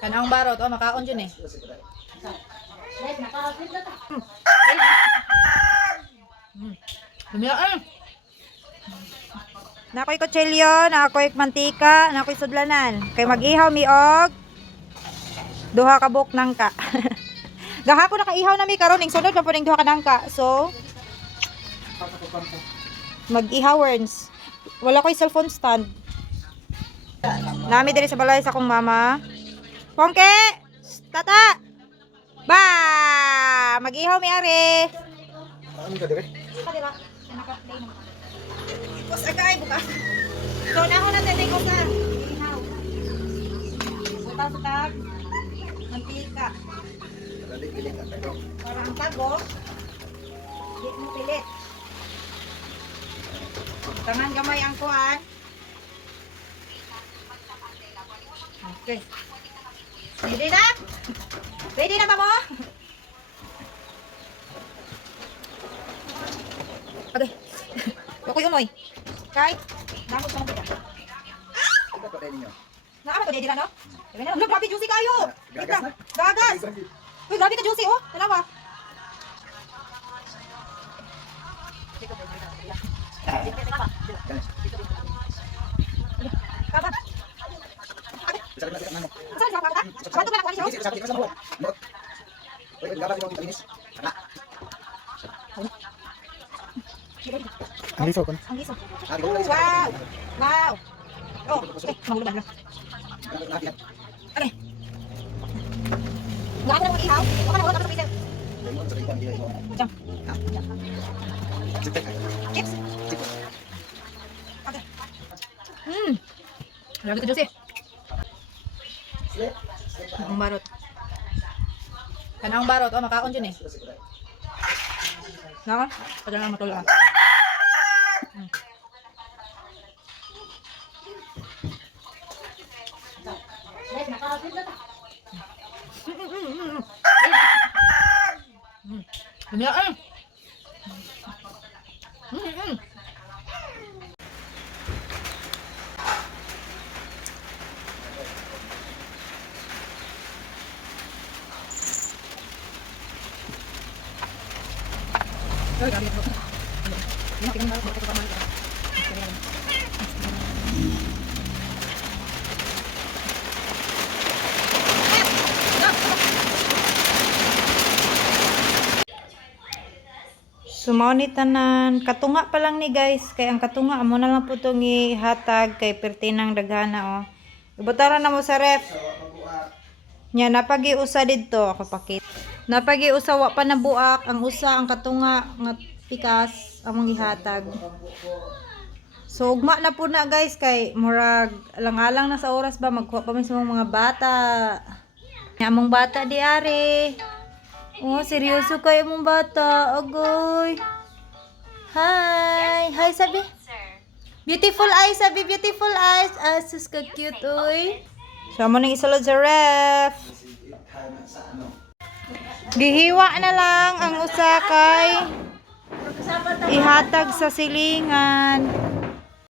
Kanang barot, oh, makaon dyan eh. Lumiyan. Nakoy kutsilyo, nakoy mantika, nakoy sudlanan. Kay mag-ihaw mi og duha ka buk nangka. Gahapon nakaihaw na mi karon ning sunod pa puning duha ka nangka. So mag-ihaw worms. Wala ko'y cellphone stand. Nami diri sa balay sa akong mama. Pongke! Tata! Ba! Mag-ihaw mi are. Ano ka dire? Diba? Naka-play na. Bus agay bukas. So na ako na teteng ko sa ihaw. Butas tag. Mantika. Dali-dili ka tayo. Para ang tago. Di mo pilit. Tangan gamay ang kuhan. Okay. Ready na? Ready na ba mo? Okay. Kukuy umoy. Kay, damot sa mantika. Ito pa tayo ninyo. Naaman ko dito no? Look, grabe juicy kayo. Gagas na? Gagas. Uy, grabe ka juicy oh. Dalawa. Kapat. Isa ka na ano? Saan ka pa? Kapat ko na ko Sige, sige, sa buhok. Mot. Uy, gabas mo italinis. Ana. Ang liso kon. Ang liso. Ah, di ko na Wow. Wow. Oh, okay, mahulugan lang. Okay. Nga ako na mag-ihaw. Huwag ka na sa freezer. Diyan. Chips. Okay. Grabe ka juicy. Kanang barot. Kanang barot, oh, makaon dyan eh. Naka? Pwede na matulog. Lumiyan. Sumaunit tanan. Katunga pa lang ni guys. Kay ang katunga amo na lang po itong ihatag kay pertinang daghana oh. Ibutara na mo sa ref. Nya napagi-usa didto ako pakit. Napagi-usa wa pa nabuak ang usa ang katunga nga pikas among ihatag. So ugma na po na guys kay murag alang-alang na sa oras ba magkuha pa man sa mga bata. Nya among bata di ari. Oh, seryoso kayo mong bata. Agoy. Hi. Hi, sabi. Beautiful eyes, sabi. Beautiful eyes. Ah, sus ka cute, oy. Sama nang isalod sa ref. Gihiwa na lang ang usakay. Ihatag sa silingan.